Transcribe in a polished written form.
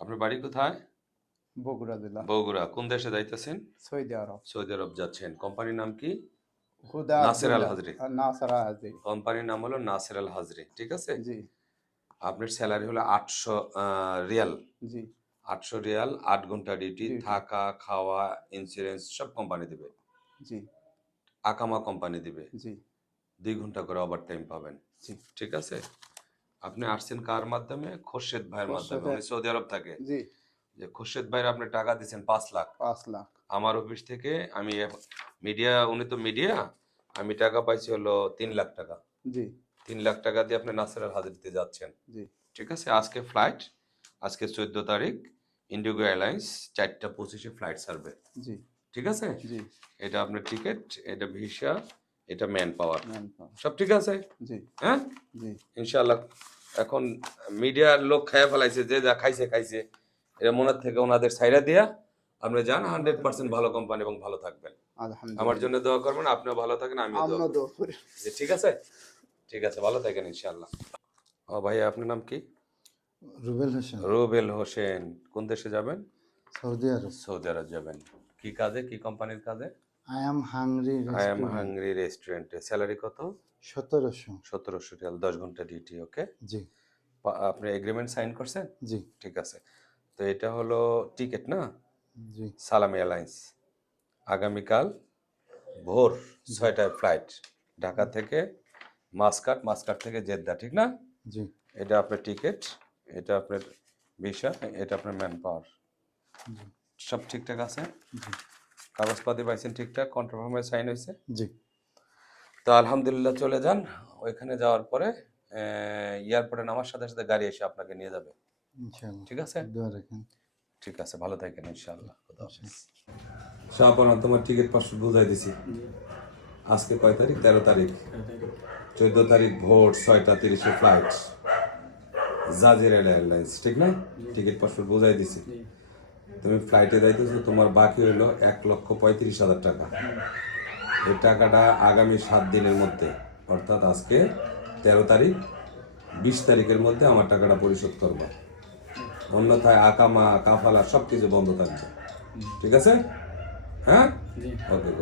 আপনার বাড়ি কোথায়? বগুড়া জেলা, বগুড়া। কোন দেশে যাইতেছেন? সৌদি আরব। সৌদি আরব যাচ্ছেন। কোম্পানির নাম কি? হুদা নাসের আল আব্দুল্লাহ হাজরি। নাসরা হাজি। কোম্পানির নাম হলো নাসের আল হাজরি, ঠিক আছে? জি আপনার স্যালারি হলো 800 রিয়াল। জি 800 রিয়াল, 8 ঘন্টা ডিউটি, ডিউটি। থাকা খাওয়া ইন্স্যুরেন্স সব কোম্পানি দিবে। জি আকামা কোম্পানি দিবে। জি 2 ঘন্টা করে ওভার টাইম পাবেন, জি ঠিক আছে? আপনি আসছেন কার মাধ্যমে? খোরশেদ ভাইয়ের মাধ্যমে। খোরশেদের। উনি সৌদি আরব থাকে। জি যে খোরশেদ ভাইয়ের আপনি টাকা দিচ্ছেন 5 লাখ। 5 লাখ। আমার অফিস থেকে আমি মিডিয়া, উনি তো মিডিয়া, আমি টাকা পাইছি হলো 3 লাখ টাকা। জি 3 লাখ টাকা দিয়ে আপনি নাসের আল হাজরিতে যাচ্ছেন, জি ঠিক আছে? আজকে ফ্লাইট, আজকে 14 তারিখ, ইন্ডিগো এয়ারলাইন্স 4টা 25-এ ফ্লাইট ছাড়বে, জি ঠিক আছে? জি এটা আপনার টিকিট, এটা ভিসা, এটা ম্যান পাওয়ার, ম্যানপাওয়ার। সব ঠিক আছে? জি হ্যাঁ, জি ইনশাআল্লাহ। এখন মিডিয়ার লোক খাইয়া ফেলাইছে, যে যা খাইছে খাইছে, এটা মনের থেকে ওনাদের সাইরা দিয়া আপনি যান। 100% ভালো কোম্পানি এবং ভালো থাকবেন। আমার আলহামদুলিল্লাহ। জন্য দোয়া করবেন, আপনিও ভালো থাকেন, আমিও দোয়া আমরা করব। দোয়া করি। যে ঠিক আছে, ঠিক আছে, ভালো থাকেন ইনশাআল্লাহ। ও ভাইয়া, আপনার নাম কি? রুবেল হোসেন, রুবেল হোসেন। কোন দেশে যাবেন? সৌদি আরব। সৌদি আরব যাবেন। কি কাজে, কি কোম্পানির কাজে? I am hungry I am restaurant. Hungry রেস্টুরেন্টে। স্যালারি কত? 1700। 1700 রিয়াল, 10 ঘন্টা ডিউটি, ওকে? জি আপনি এগ্রিমেন্ট সাইন করছেন? জি ঠিক আছে। তো এটা হলো টিকিট না? জি সালাম এয়ারলাইন্স। আগামীকাল ভোর 6টায় ফ্লাইট, ঢাকা থেকে মাসকাট, মাসকাট থেকে জেদ্দা, ঠিক না? জি এটা আপনার টিকিট, এটা আপনার ভিসা, এটা আপনার ম্যান পাওয়ার, জি সব ঠিকঠাক আছে? জি কাগজপাতি পাইছেন ঠিকঠাক, কন্ট্রাফার্মে সাইন হয়েছে? জি তো আলহামদুলিল্লাহ, চলে যান। ওইখানে যাওয়ার পরে এয়ারপোর্টে নামার সাথে সাথে গাড়ি এসে আপনাকে নিয়ে যাবে, ইনশাআল্লাহ। ঠিক আছে? দোয়া রাখেন। ঠিক আছে, ভালো থাকেন ইনশাআল্লাহ। শাহপানা, তোমার টিকিট পাসপোর্ট বুঝাই দিছি। আজকে কয় তারিখ? 13 তারিখ। 14 তারিখ ভোর 6টা 30-এ ফ্লাইট, জাজিরা এয়ারলাইন্স, ঠিক না? টিকিট পাসপোর্ট বুঝাই দিছি। তুমি ফ্লাইটে যাইতেছো, তোমার বাকি হইলো 1,35,000 টাকা। এই টাকাটা আগামী 7 দিনের মধ্যে, অর্থাৎ আজকে 13 তারিখ, 20 তারিখের মধ্যে আমার টাকাটা পরিশোধ করবা। অন্যথায় আকামা কাফালা সব কিছু বন্ধ থাকবে, ঠিক আছে? হ্যাঁ, ওকে।